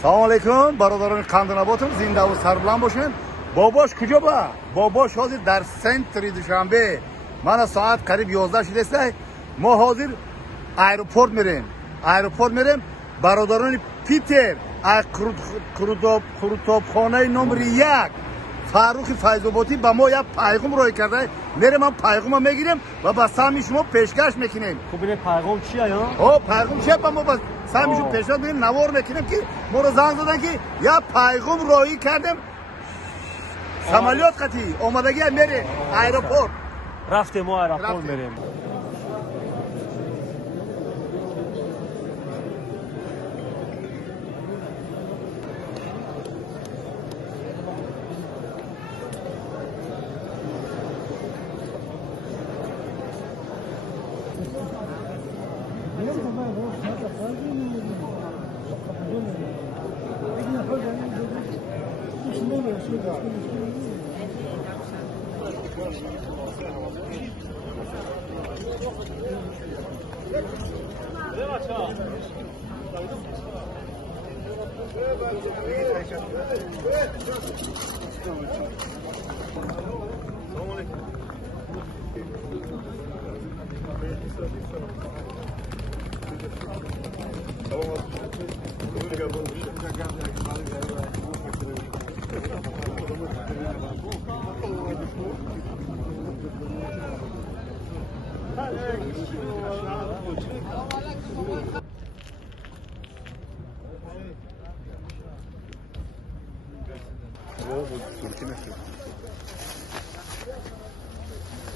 Assalomu alaykum, barodarim Qandinobodum, zinda va sarbilan bo'shin. Bobosh kujoba? Bobosh hozir dar sentri Dushanbe. Mana soat qarib 11 shidesa, ma hozir aeroport mirim. Aeroport mirim. Barodarim Peter, ay qurutobxona nomeri 1. Farruxi Fayzobodi ba mo ya payg'am ro'y karday. Merim ham payg'amma megirim va ba sami shuma peshkash mekinam. Xo'p, bu payg'am chiya yo? O payg'am chiya ba mo ba sami shu peshkash megirim navor mekinam ki mora zang zadan ki ya payg'am ro'y kardim. Samolyot qati omadagi meri aeroport. Raftem o aeroport merim.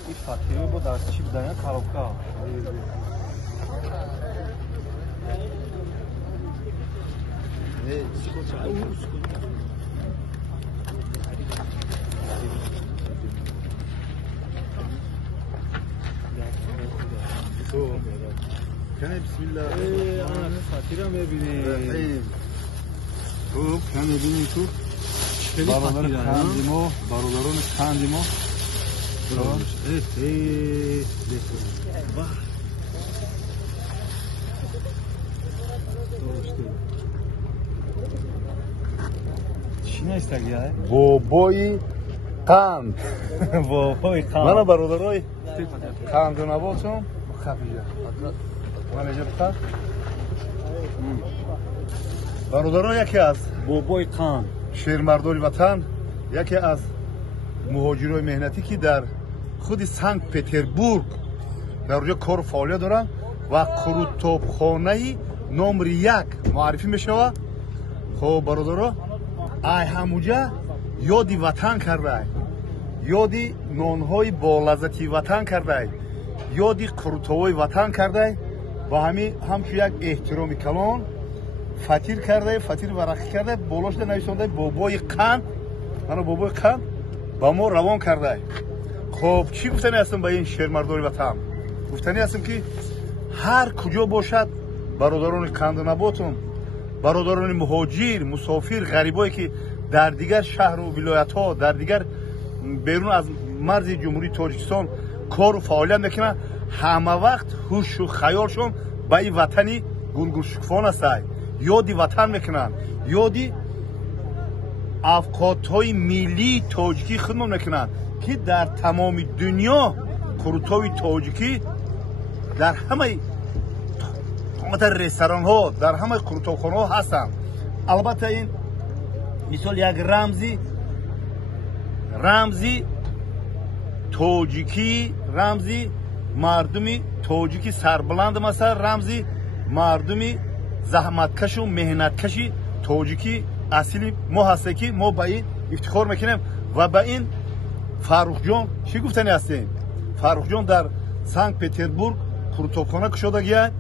این فاطمه با دستشی بدن کاروکا کنه بسم الله انا فاطمه میبینی خوب کنه ببینی تو برادران کندیمو چی نیست دیگه؟ بابای قند. بابای قند. من برادرای قندنباتم خفیه. من اینجا بخواد. برادران یکی از بابای قند. شهرمردان وطن یکی از مهاجرای مهنتی که در خود سنت پتربورگ در اونجا کار فعالیت دارن و قروتابخانه نمره 1 معرفی میشوه. خب برادرها ای همونجا یادی وطن کرده، یادی نانهای با لذتی وطن کرده، یادی قروتابای وطن کرده و همچون یک احترامی کلان فطیر کرده، فطیر ورقی کرده، بالاش نوشته بابای قند. من بابای قند با ما روان کرده. خب چی گفتنی هستم به این شهرمردان وطن؟ گفتنی هستم که هر کجا باشد برادران قندنباتم، برادران مهاجر، مسافر، غریبایی که در دیگر شهر و ولایت ها در دیگر بیرون از مرز جمهوری تاجیکستان کار و فعالیت میکنن، همه وقت هوش و خیالشون به این وطنی گلگشکفان است. یادی وطن میکنن، یادی افقات‌های ملی تاجیکی خدمت میکنن که در تمام دنیا قروت‌های تاجیکی در همه رستوران ها در همه قروتابخانه ها هستن. البته این مثال یک رمزی تاجیکی، رمزی مردمی تاجیکی سربلند مثلا، رمزی مردمی زحمتکش و مهنتکشی تاجیکی اصلی ما هسته که ما با این افتخار میکنیم. و با این فرخ جان چی گفتنی هستیم؟ فرخ جان در سنت پتربورگ قروتابخانه کشادگیه.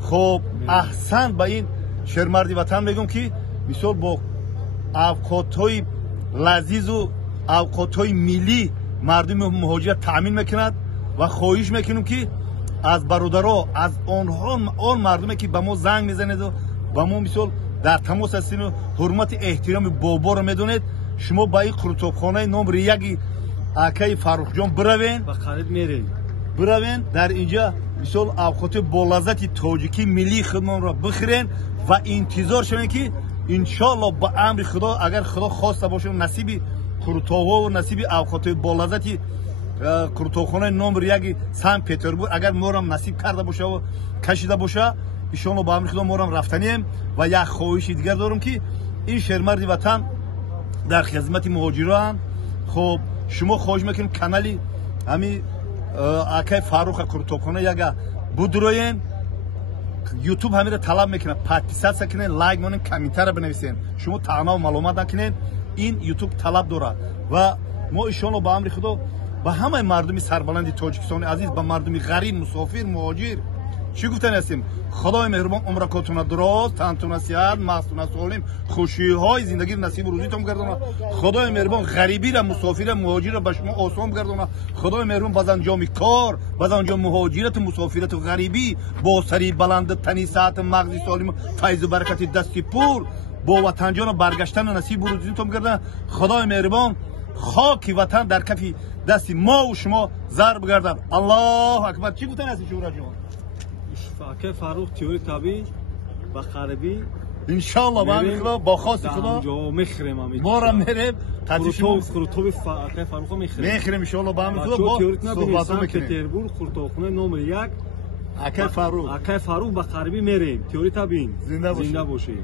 خب احسن با این شهرمردی وطن میگم که مثال با اوقات‌های لذیذ و اوقات‌های ملی مردم مهاجر تامین میکند و خواهش میکنم که از برادرها، از آن مردمی که به ما زنگ میزنید و با ما مثال در تماس هستین و حرمت احترام بابا رو میدونید، شما با این قروتابخانه نمره 1 آقای فرخ جان بروین و خرید میرین، بروین در اینجا مثال اوقات با لذت تاجیکی ملی خودمان را بخورین و انتظار شوین که иншоалло ба амри худо агар худо хоста боша насиби куртоҳо ва насиби авқотҳои болаззати куртохонаи номер 1 Санкт Петербург агар морам насиб карда боша ва кашида боша иншоалло ба амри худо морам рафтанем ва як хоҳиши дигар дорам ки ин шермарди ватан дар хизмати муҳоҷирон. хоб шумо хоҳиш мекунем канали ҳами акай Фаруха куртохона яга будроен ютуб ҳамира талаб мекунад подписатсия кунед, лайк монен, комментария бинависен. шумо таъна ва маълумат накунед, ин ютуб талаб дорад ва мо иншоалло ба амри худо ба ҳамаи мардуми сарбаланди тоҷикистони азиз, ба мардуми ғариб, мусофир, муҳоҷир чӣ гуфтан ҳастем? худои меҳрубон умракотуна дуроз, тантуна сиҳат, мастуна солим, хушиҳои зиндагиро насибу рӯзитон бигардона. худои меҳрубон ғарибира, мусофира, муҳоҷира ба шумо осон бигардона. худои меҳрубон баз анҷоми кор, баз анҷоми муҳоҷирату мусофирату ғарибӣ бо сари баланду тани саҳату мағзи солиму файзу баракати дасти пур бо ватанҷона баргаштану насибу рӯзитон бигардона. худои меҳрубон хоки ватан дар кафи дасти мову шумо зар бигардад. аллоҳу акбар. чӣ гуфтан ҳасти шӯраҷон? акай Фарух теории табӣ ба ғарибӣ иншоалло ба амри худо бо хости худо мехирем. мора мерем куртоби акай Фарухо мехирем иншоалло ба амри худо бо суҳбатҳо Санкт мекунем. Петербург куртохона номер 1 акай Фарух акай Фарух ба ғарибӣ мерем. теории табӣ Зинда бошед. зинда бошед.